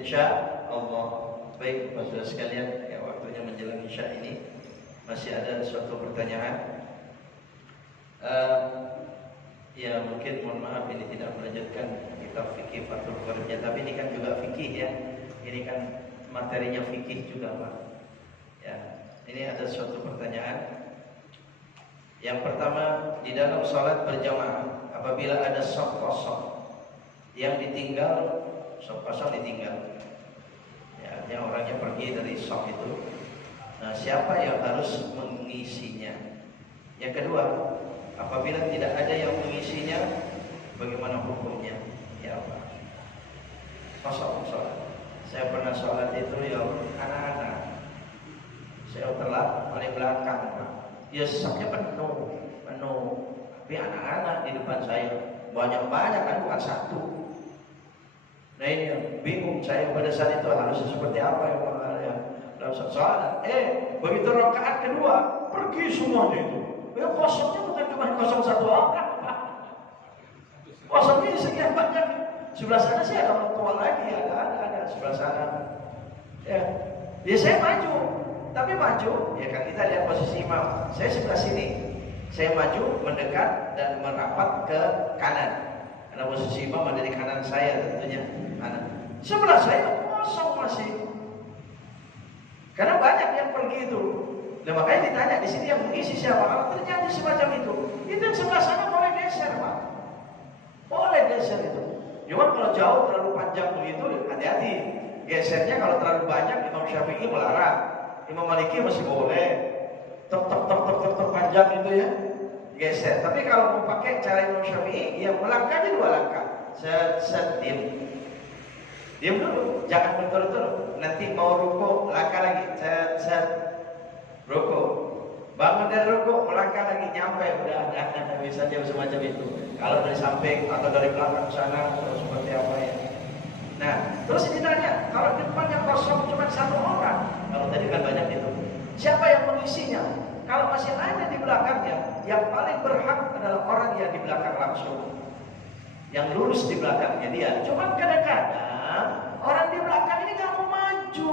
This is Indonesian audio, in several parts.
insya Allah. Baik, saudara sekalian, ya waktunya menjelang isya ini masih ada suatu pertanyaan. Ya mungkin mohon maaf ini tidak melanjutkan kitab fikih Fathul Qorib, tapi ini kan juga fikih ya. Ini kan materinya fikih juga Pak. Ya, ini ada suatu pertanyaan. Yang pertama, di dalam sholat berjamaah apabila ada shaf kosong yang ditinggal, shaf kosong ditinggal, ya, yang orangnya pergi dari shaf itu. Nah, siapa yang harus mengisinya? Yang kedua, apabila tidak ada yang mengisinya, bagaimana hukumnya? Ya Pak, kosong sholat. Saya pernah sholat itu ya anak-anak. Saya telat paling belakang Pak. Ya shafnya penuh. Tapi anak-anak di depan saya banyak-banyak kan, bukan satu. Nah ini bingung saya pada saat itu harus seperti apa ya Pak ya. Dalam sholat, begitu rakaat kedua pergi semuanya itu. Ya kosongnya bukan cuma kosong satu orang Pak. Kosongnya sekian banyak. Sebelah sana sih ada orang tua lagi, ada sebelah sana. Ya saya maju, tapi maju ya kan kita lihat posisi imam. Saya sebelah sini, saya maju mendekat dan merapat ke kanan. Karena posisi imam ada di kanan saya tentunya. Kanan. Sebelah saya kosong masih. Karena banyak yang pergi itu. Nah makanya ditanya di sini yang mengisi siapa? Kalau terjadi semacam itu yang sebelah sana boleh geser Pak. Boleh geser itu. Cuma kalau jauh terlalu panjang begitu hati-hati. Gesernya kalau terlalu banyak Imam Syafi'i melarang. Imam Maliki masih boleh. Tok panjang itu ya. Geser. Tapi kalau mau pakai cara Imam Syafi'i, ya melangkahnya 2 langkah. Set diam. Diam dulu, jangan berturut-turut. Nanti mau ruko, langkah lagi. Set ruko. Bangun dari ruko, melangkah lagi, nyampe udah nggak bisa jauh semacam itu. Kalau dari samping atau dari belakang sana atau seperti apa ya. Nah, terus ditanya, kalau depannya kosong cuma 1 orang, kalau tadi kan banyak itu, siapa yang mengisinya? Kalau masih ada di belakangnya, yang paling berhak adalah orang yang di belakang langsung, yang lurus di belakangnya dia. Cuma kadang-kadang orang di belakang ini nggak mau maju.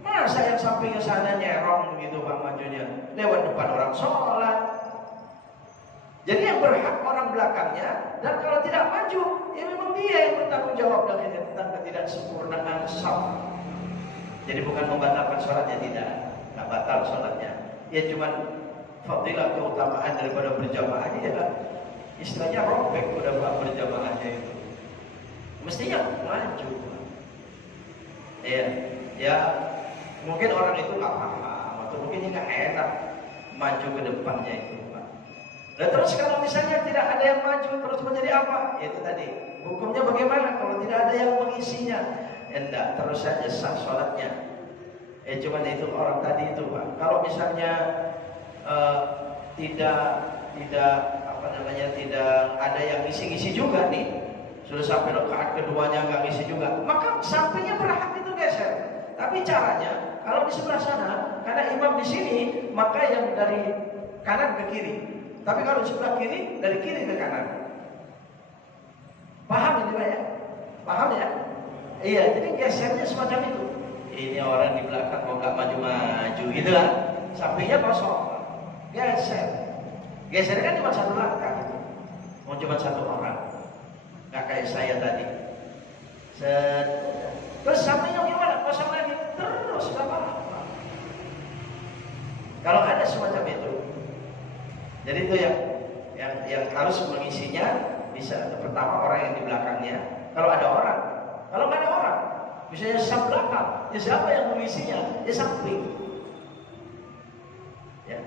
Masa yang sampingnya sana nyerong gitu Pak majunya, lewat depan orang sholat. Jadi yang berhak orang belakangnya, dan kalau tidak maju, ya memang dia yang bertanggung jawab tentang ketidaksempurnaan shaf. Jadi bukan membatalkan sholatnya, tidak batal sholatnya. Ya cuma fadilah keutamaan daripada berjamaahnya ya kan. Istilahnya robek udah berjamaahnya itu. Mestinya maju. Ya mungkin orang itu nggak paham atau mungkin nggak enak maju ke depannya itu. Nah terus kalau misalnya tidak ada yang maju, terus menjadi apa? Itu tadi, hukumnya bagaimana kalau tidak ada yang mengisinya? Enggak, terus saja sah sholatnya. Cuman itu orang tadi itu Pak. Kalau misalnya tidak ada yang ngisi-ngisi juga nih, sudah sampai rakaat keduanya nggak ngisi juga, maka sampingnya berhak itu geser. Tapi caranya, kalau di sebelah sana, karena imam di sini, maka yang dari kanan ke kiri. Tapi kalau di sebelah kiri, dari kiri ke kanan. Paham ini Pak ya? Paham ya? Iya, jadi gesernya semacam itu. Ini orang di belakang kok nggak maju-maju gitu lah. Sampingnya kosong. Geser kan cuma 1 langkah gitu. Mau cuma 1 orang. Nggak kayak saya tadi. Terus sampingnya gimana? Kosong lagi. Terus nggak apa-apa. Kalau ada semacam itu. Jadi itu yang harus mengisinya bisa pertama orang yang di belakangnya. Kalau ada orang, kalau nggak ada orang, misalnya shaf belakang, ya siapa yang mengisinya? Ya samping, ya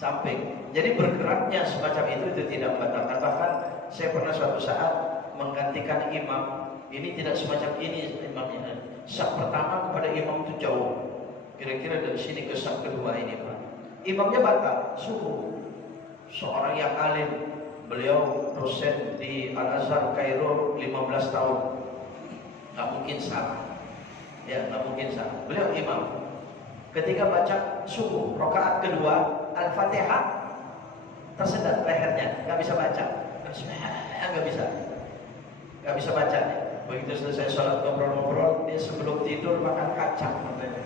samping. Jadi bergeraknya semacam itu tidak membatalkan. Bahkan saya pernah suatu saat menggantikan imam. Ini tidak semacam ini imamnya. Shaf pertama kepada imam itu jauh, kira-kira dari sini ke shaf kedua ini Pak. Imamnya batal, subuh. Seorang yang alim, beliau dosen di Al-Azhar Kairo 15 tahun, nggak mungkin salah, ya nggak mungkin salah. Beliau imam. Ketika baca subuh rakaat kedua Al-Fatihah, tersendat lehernya, nggak bisa baca, nggak bisa baca. begitu selesai sholat ngobrol-ngobrol, dia sebelum tidur makan kacang katanya.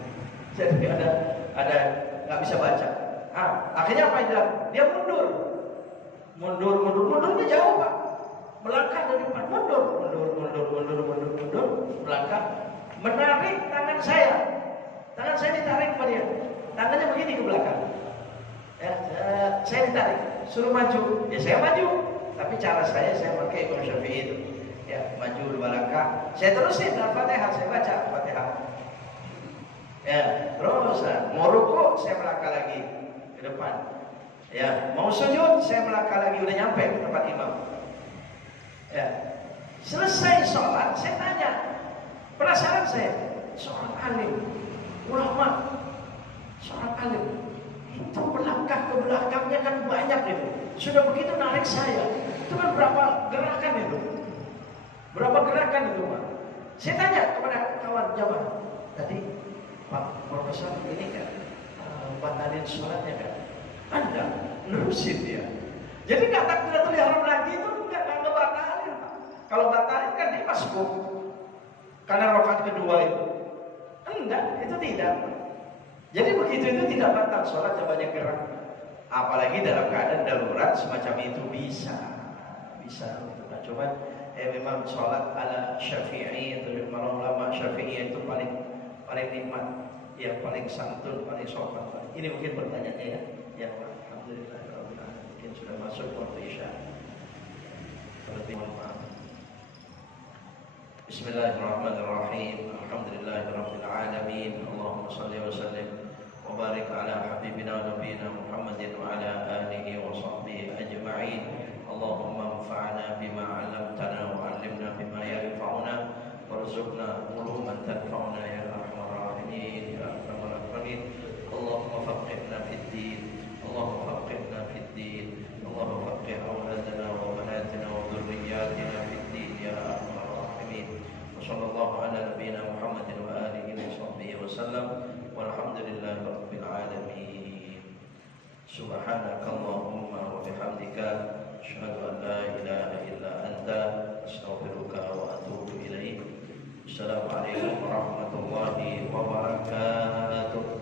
Jadi ada nggak bisa baca. Akhirnya apa yang dia mundurnya jauh Pak, melangkah dari depan, mundur, melangkah, menarik tangan saya ditarik sama dia, tangannya begini ke belakang. Ya, saya ditarik, suruh maju, ya saya maju, tapi cara saya pakai Imam Syafi'i itu, ya maju 2 langkah, saya terusin dalam Fatihah, saya baca Fatihah. Ya, terus mau ruku saya melangkah lagi ke depan. Ya, mau sujud saya melangkah lagi, udah nyampe ke tempat imam. Ya, selesai sholat saya tanya, penasaran saya, seorang alim, ulama, seorang alim, itu melangkah ke belakangnya kan banyak itu. Sudah begitu narik saya, itu kan berapa gerakan itu? Berapa gerakan itu Pak? Saya tanya kepada kawan jamaah tadi, Pak Profesor ini kan batalin sholatnya kan? Anda nerusin dia. Jadi nggak takbiratul ihram lagi itu nggak ngebatalin Pak. Kalau batalin kan dia masuk karena rakaat kedua itu. Enggak, itu tidak. Jadi begitu itu tidak batal sholat yang banyak gerak. Apalagi dalam keadaan darurat semacam itu bisa. Nah, coba memang sholat ala Syafi'i itu para ulama Syafi'i itu paling nikmat, yang paling santun, paling sopan. Ini mungkin pertanyaannya ya. Ya, alhamdulillah, mungkin sudah masuk waktu isya. Mohon maaf. Bismillahirrahmanirrahim. Alhamdulillahirabbil alamin. Allahumma shalli wa sallim wa barik ala habibina wa nabiyina Muhammadin wa ala alihi wa sahbihi ajma'in. Allahumma anfa'na bima 'allamtana wa 'allimna bima yanfa'una warzuqna uluman tanfa'una ya arhamar rahimin ya arhamar rahimin. Allahumma faqihna fid din. اللهم فقهنا في الدين اللهم فقه أولادنا وبناتنا وذرياتنا في الدين يا أرحم الراحمين وصلى الله على نبينا محمد وآله وصحبه وسلم والحمد لله رب العالمين سبحانك اللهم وبحمدك أشهد أن لا إله إلا أنت أستغفرك وأتوب إليك السلام عليكم ورحمة الله وبركاته.